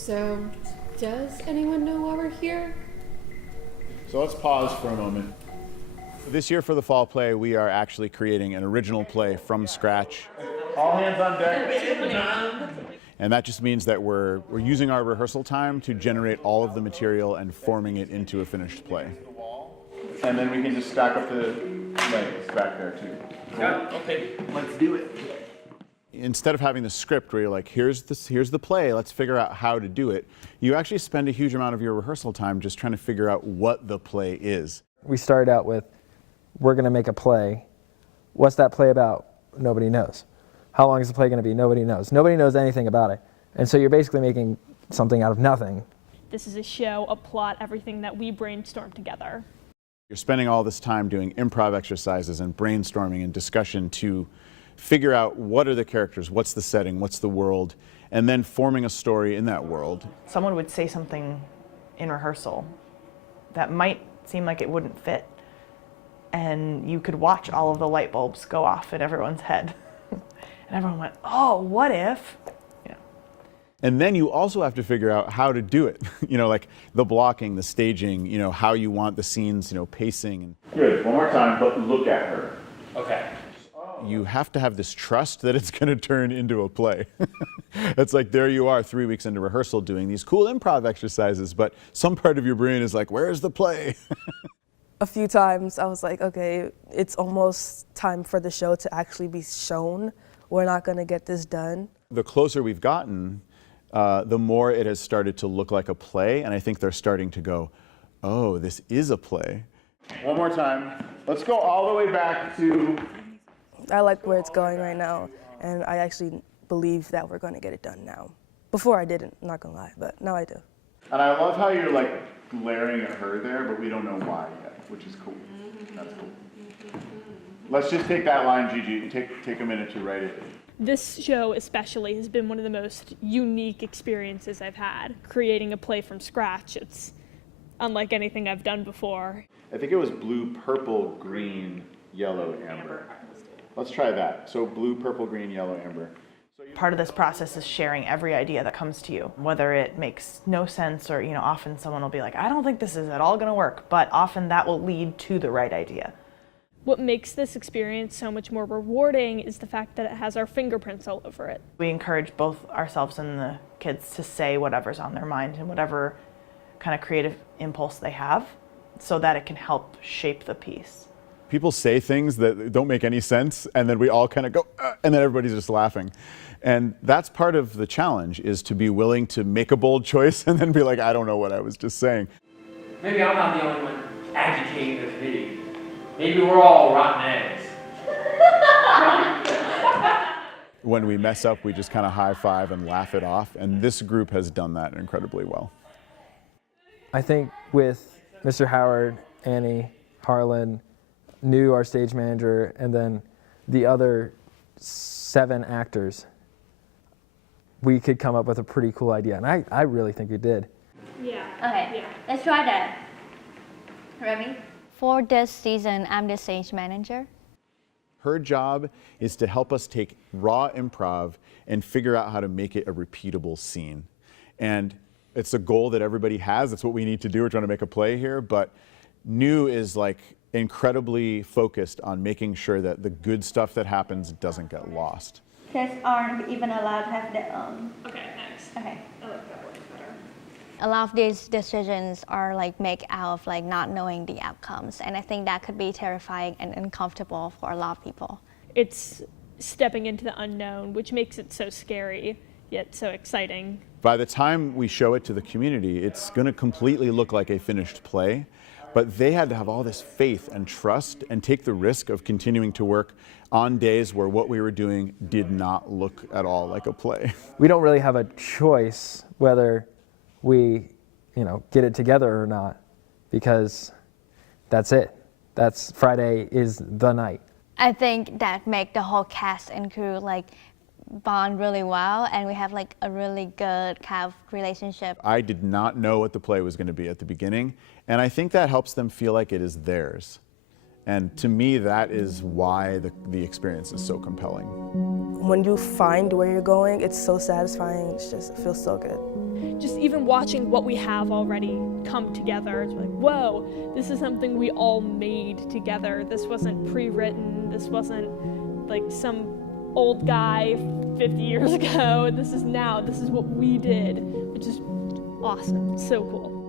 So, does anyone know why we're here? So let's pause for a moment. This year for the fall play, we are actually creating an original play from scratch. All hands on deck. And that just means that we're using our rehearsal time to generate all of the material and forming it into a finished play. And then we can just stack up the legs back there too. Yeah, okay, let's do it. Instead of having the script where you're like, here's the play, let's figure out how to do it, you actually spend a huge amount of your rehearsal time just trying to figure out what the play is. We started out with, we're going to make a play. What's that play about? Nobody knows. How long is the play going to be? Nobody knows. Nobody knows anything about it. And so you're basically making something out of nothing. This is a show, a plot, everything that we brainstormed together. You're spending all this time doing improv exercises and brainstorming and discussion to figure out what are the characters, what's the setting, what's the world, and then forming a story in that world. Someone would say something in rehearsal that might seem like it wouldn't fit, and you could watch all of the light bulbs go off in everyone's head. And everyone went, oh, what if? Yeah. And then you also have to figure out how to do it. You know, like the blocking, the staging, you know, how you want the scenes, you know, pacing. Good, one more time, but look at her. Okay. You have to have this trust that it's going to turn into a play. It's like there you are 3 weeks into rehearsal doing these cool improv exercises, but some part of your brain is like, where's the play? A few times I was like, okay, it's almost time for the show to actually be shown. We're not going to get this done. The closer we've gotten, the more it has started to look like a play, and I think they're starting to go, oh, this is a play. One more time. Let's go all the way back to... I like where it's going right now, and I actually believe that we're going to get it done now. Before I didn't, not going to lie, but now I do. And I love how you're like glaring at her there, but we don't know why yet, which is cool. That's cool. Let's just take that line, Gigi. Take a minute to write it. This show especially has been one of the most unique experiences I've had. Creating a play from scratch, it's unlike anything I've done before. I think it was blue, purple, green, yellow, amber. Let's try that. So blue, purple, green, yellow, amber. Part of this process is sharing every idea that comes to you, whether it makes no sense or, you know, often someone will be like, I don't think this is at all going to work, but often that will lead to the right idea. What makes this experience so much more rewarding is the fact that it has our fingerprints all over it. We encourage both ourselves and the kids to say whatever's on their mind and whatever kind of creative impulse they have so that it can help shape the piece. People say things that don't make any sense, and then we all kind of go, and then everybody's just laughing. And that's part of the challenge, is to be willing to make a bold choice and then be like, I don't know what I was just saying. Maybe I'm not the only one agitating this video. Maybe we're all rotten eggs. When we mess up, we just kind of high five and laugh it off, and this group has done that incredibly well. I think with Mr. Howard, Annie, Harlan, New, our stage manager, and then the other 7 actors, we could come up with a pretty cool idea. And I really think we did. Yeah. Okay, let's try that. Ready? For this season, I'm the stage manager. Her job is to help us take raw improv and figure out how to make it a repeatable scene. And it's a goal that everybody has. It's what we need to do. We're trying to make a play here, but New is like incredibly focused on making sure that the good stuff that happens doesn't get lost. Kids aren't even allowed to have their own. Okay, thanks. Okay. I like that word better. A lot of these decisions are like made out of like not knowing the outcomes, and I think that could be terrifying and uncomfortable for a lot of people. It's stepping into the unknown, which makes it so scary, yet so exciting. By the time we show it to the community, it's going to completely look like a finished play. But they had to have all this faith and trust and take the risk of continuing to work on days where what we were doing did not look at all like a play. We don't really have a choice whether we, get it together or not, because that's it. That's Friday is the night. I think that make the whole cast and crew like bond really well, and we have like a really good kind of relationship. I did not know what the play was going to be at the beginning, and I think that helps them feel like it is theirs. And to me, that is why the experience is so compelling. when you find where you're going, it's so satisfying. It feels so good. Just even watching what we have already come together, it's like, whoa, this is something we all made together. This wasn't pre-written. This wasn't like some old guy 50 years ago. This is what we did, which is awesome. So cool.